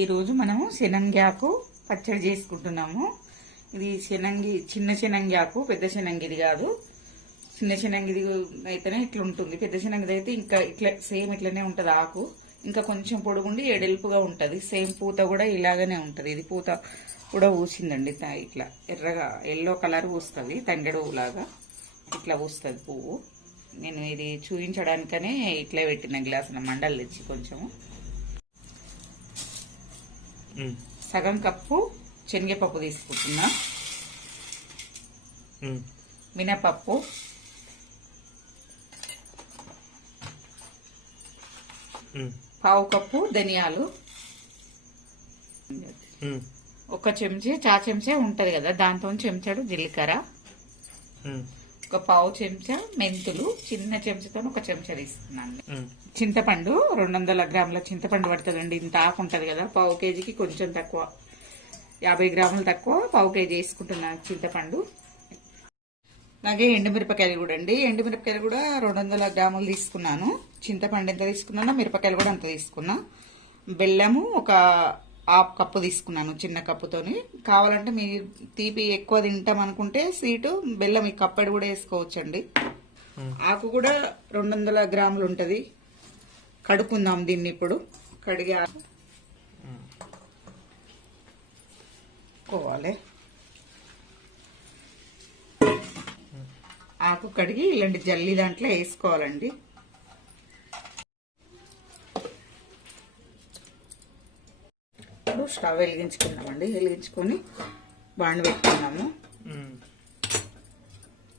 ఈరోజు మనము శనంగి ఆకు పచ్చడి చేసుకుంటున్నాము. ఇది చిన్న శనంగి ఆకు, పెద్ద శనంగిది కాదు. చిన్న శనంగిది అయితేనే ఇట్లా ఉంటుంది, పెద్ద శనంగిది అయితే ఇంకా ఇట్లా సేమ్ ఇట్లనే ఉంటుంది. ఆకు ఇంకా కొంచెం పొడుగుండి ఎడల్పుగా ఉంటుంది. సేమ్ పూత కూడా ఇలాగనే ఉంటుంది. ఇది పూత కూడా పూసిందండి, ఇట్లా ఎర్రగా ఎల్లో కలర్ పూస్తుంది, తంగెడు లాగా ఇట్లా పూస్తుంది పువ్వు. నేను ఇది చూపించడానికనే ఇట్లా పెట్టిన గ్లాసున మండలు తెచ్చి కొంచెము. సగం కప్పు శనగపప్పు తీసుకుంటున్నా, మినపప్పు, పావు కప్పు ధనియాలు, ఒక చెంచా చెంచా ఉంటది కదా దాంతో చెంచాడు జీలకర్ర, ఒక పావు చెంచా మెంతులు, చిన్న చెంచాతో ఒక చెంచా తీసుకున్నాను. చింతపండు 200 గ్రాముల చింతపండు పడుతుందండి. ఇంత ఆకు ఉంటుంది కదా, పావు కేజీకి కొంచెం తక్కువ, 50 గ్రాములు తక్కువ, పావు కేజీ వేసుకుంటున్నాను చింతపండు. అలాగే ఎండుమిరపకాయలు కూడా అండి, ఎండుమిరపకాయలు కూడా 200 గ్రాములు తీసుకున్నాను. చింతపండు ఎంత తీసుకున్నానో మిరపకాయలు కూడా అంత తీసుకున్నా. బెల్లము ఒక హాఫ్ కప్పు తీసుకున్నాను, చిన్న కప్పుతోని. కావాలంటే మీరు తీపి ఎక్కువ తింటాం అనుకుంటే స్వీటు బెల్లం ఈ కప్పడి కూడా వేసుకోవచ్చండి. ఆకు కూడా 200 గ్రాములు ఉంటుంది. కడుక్కుందాం దీన్ని ఇప్పుడు. కడిగి ఆకుకోవాలి. ఆకు కడిగి ఇలాంటి జల్లి దాంట్లో వేసుకోవాలండి. ఇప్పుడు స్టవ్ వెలిగించుకుందామండి. వెలిగించుకొని బాండి పెట్టుకున్నాము.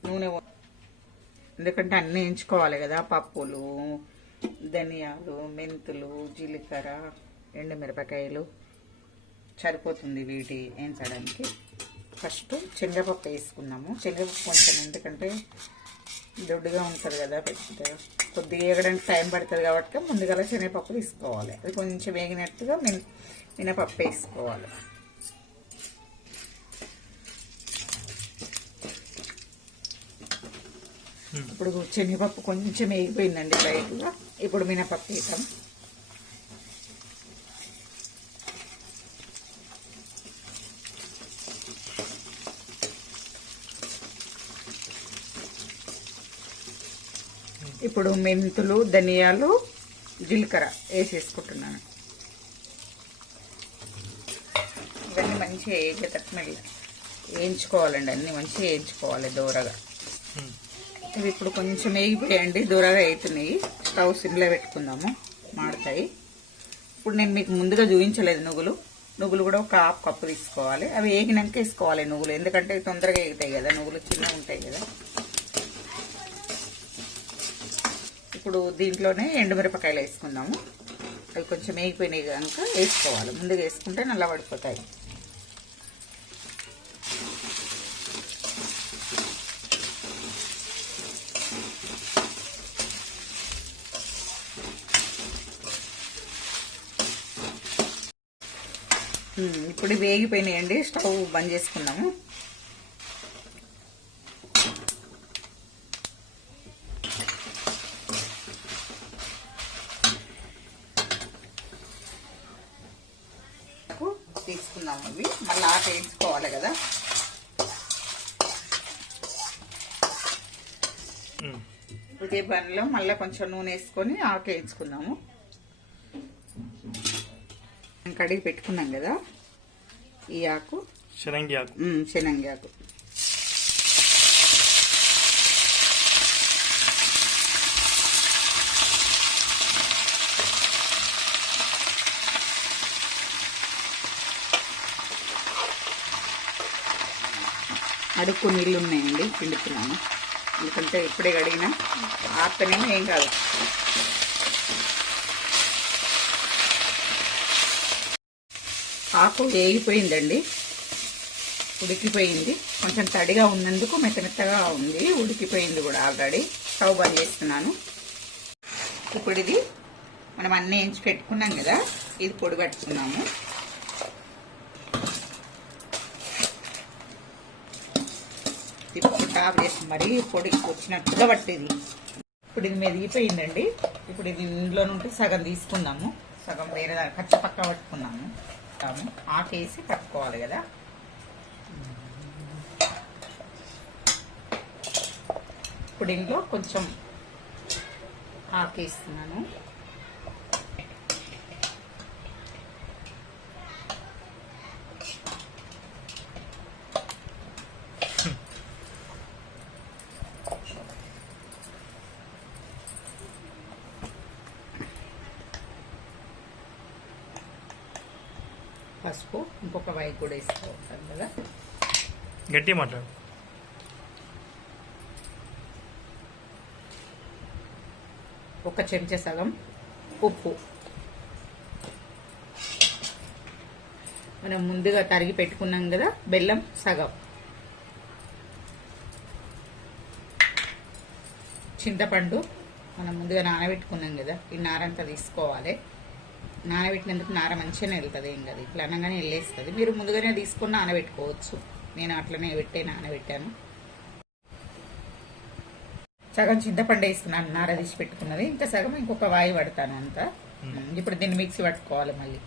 నూనె, ఎందుకంటే అన్నీ వేయించుకోవాలి కదా, పప్పులు, ధనియాలు, మెంతులు, జీలకర్ర, ఎండుమిరపకాయలు సరిపోతుంది వీటి వేయించడానికి. ఫస్ట్ శనగపప్పు వేసుకున్నాము. శనగపప్పు కొంచెం, ఎందుకంటే దొడ్డుగా ఉంటుంది కదా, పెద్దగా కొద్దిగా వేగడానికి టైం పడుతుంది కాబట్టి ముందుగా శనగపప్పు తీసుకోవాలి. అది కొంచెం వేగినట్టుగా మినపప్పు వేసుకోవాలి. ఇప్పుడు శనగపప్పు కొంచెం వేగిపోయిందండి లైట్గా. ఇప్పుడు మినపప్పు వేసాం. ఇప్పుడు మెంతులు, ధనియాలు, జీలకర్ర వేసేసుకుంటున్నాను. ఇవన్నీ మంచిగా వేగేటట్టు వేయించుకోవాలండి. అన్నీ మంచిగా వేయించుకోవాలి దూరగా. ఇవి ఇప్పుడు కొంచెం వేగిపోయాయండి, దూరగా అవుతున్నాయి. స్టవ్ సిమ్లో పెట్టుకుందాము, మాడతాయి. ఇప్పుడు నేను మీకు ముందుగా చూపించలేదు నువ్వులు కూడా ఒక హాఫ్ కప్పు తీసుకోవాలి. అవి వేగినాక వేసుకోవాలి నువ్వులు, ఎందుకంటే తొందరగా వేగుతాయి కదా, నువ్వులు చిన్నగా ఉంటాయి కదా. ఇప్పుడు దీంట్లోనే ఎండుమిరపకాయలు వేసుకుందాము. అవి కొంచెం వేగిపోయినాయి కనుక వేసుకోవాలి. ముందుగా వేసుకుంటే నల్ల పడిపోతాయి. ఇప్పుడు వేగిపోయినాయండి. స్టవ్ బంద్ చేసుకున్నాము. తీసుకున్నాము. ఇవి మళ్ళీ ఆకు వేయించుకోవాలి కదా. ఇదే పనిలో మళ్ళీ కొంచెం నూనె వేసుకొని ఆకు వేయించుకుందాము. కడిగి పెట్టుకున్నాం కదా ఈ ఆకు, శనంగి ఆకు. అడుక్కు నీళ్ళు ఉన్నాయండి, పిండుతున్నాను. ఎందుకంటే ఇప్పుడే కడిగినా ఆర్తనేమో ఏం కాదు. ఆకు వేగిపోయిందండి, ఉడికిపోయింది. కొంచెం తడిగా ఉన్నందుకు మెత్తగా ఉంది, ఉడికిపోయింది కూడా ఆల్రెడీ. స్టవ్ బంద్ చేస్తున్నాను. ఇప్పుడు ఇది మనం అన్నీ వేయించి పెట్టుకున్నాం కదా, ఇది పొడి పట్టుకున్నాము. తిప్పుకుంటా వేసి మరీ పొడి వచ్చినట్టుగా పట్టేది. ఇప్పుడు ఇది మెదిగిపోయిందండి. ఇప్పుడు ఇది ఇందులో నుండి సగం తీసుకుందాము. సగం వేరే పచ్చ పక్క పట్టుకున్నాము. ఆకేసి కట్టుకోవాలి కదా. ఇప్పుడు ఇంట్లో కొంచెం ఆకేస్తున్నాను. పసుపు ఇంకొక వైపు కూడా వేసుకోవాలి కదా. గట్టి మాట్లాడు. ఒక చెంచా సగం ఉప్పు, మనం ముందుగా తరిగి పెట్టుకున్నాం కదా బెల్లం సగం, చింతపండు మనం ముందుగా నానబెట్టుకున్నాం కదా, ఈ నారంతా తీసుకోవాలి. నానబెట్టినందుకు నార మంచిగానే వెళ్తుంది, ఏం కదా, ఇట్లా అనగానే వెళ్ళేస్తుంది. మీరు ముందుగానే తీసుకొని నానబెట్టుకోవచ్చు. నేను అట్లనే నానబెట్టాను. సగం చింతపండు వేస్తున్నాను నార తీసి పెట్టుకున్నది, ఇంకా సగం ఇంకొక వాయి పడతాను అంతా. ఇప్పుడు దీన్ని మిక్సీ పట్టుకోవాలి మళ్ళీ.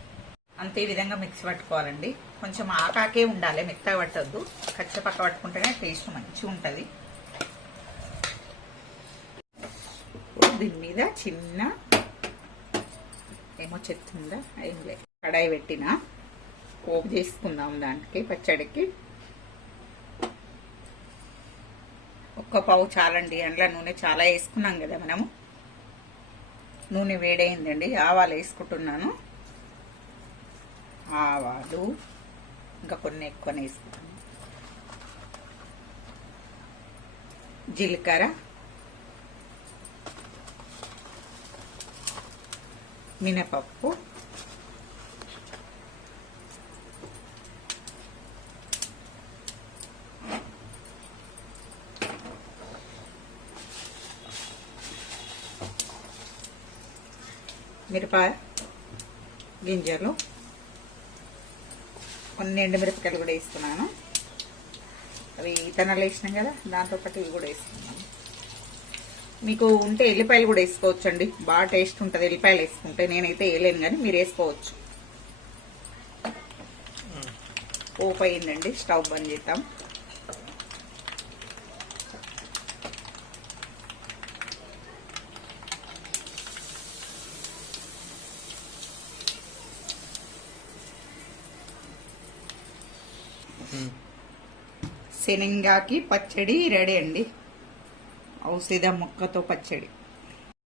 అంతే విధంగా మిక్సీ పట్టుకోవాలండి. కొంచెం ఆకాకే ఉండాలి, మెత్తగా పట్టద్దు. కచ్చపక్క పట్టుకుంటేనే టేస్ట్ మంచిగా ఉంటుంది. దీని మీద చిన్న ఏమో చెత్తుందా ఏం లేదు, కడాయి పెట్టిన పోపు చేసుకుందాం. దానికి పచ్చడికి ఒక్క పావు చాలండి. అందులో నూనె చాలా వేసుకున్నాం కదా మనము. నూనె వేడైందండి, ఆవాలు వేసుకుంటున్నాను. ఆవాలు ఇంకా కొన్ని ఎక్కువనే వేసుకుంటాను. జీలకర్ర, మినపప్పు, మిరపకాయ గింజలు, కొన్ని ఎండుమిరపకాయలు కూడా వేస్తున్నాను. అవి ఇతనాలు వేసినాం కదా, దాంతోపాటు ఇవి కూడా వేస్తున్నాను. మీకు ఉంటే ఎల్లిపాయలు కూడా వేసుకోవచ్చండి, బాగా టేస్ట్ ఉంటుంది ఎల్లిపాయలు వేసుకుంటే. నేనైతే వేయలేను కానీ మీరు వేసుకోవచ్చు. పోపు అయిందండి, స్టవ్ బంద్ చేద్దాం. శనగకి పచ్చడి రెడీ అండి. ఔషధ మొక్కతో పచ్చడి.